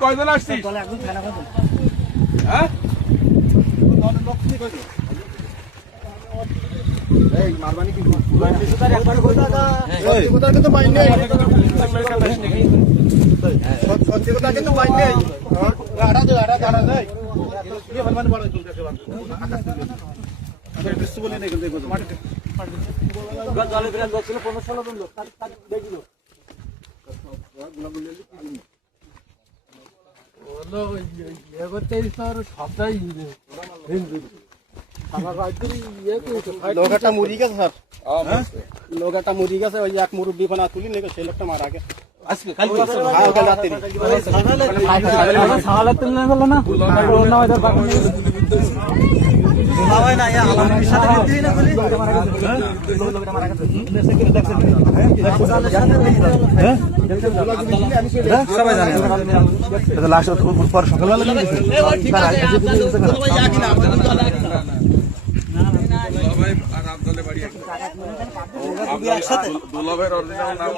কয়জন আসছিস? হ্যাঁ মারবানি কিন্তু সত্যি কথা কিন্তু বাইন নেই লোক একটা মুড়ি গেছে স্যার, লোক একটা মুড়ি গেছে, ওই এক মুরব্বী ফোনা তুলি নেই সেই লোকটা মারা গেছে আজকে কাল রাতে সবাই জানে লাস্ট পর সকালবেলা দুলাভাইয়ের অরিজিনাল নাম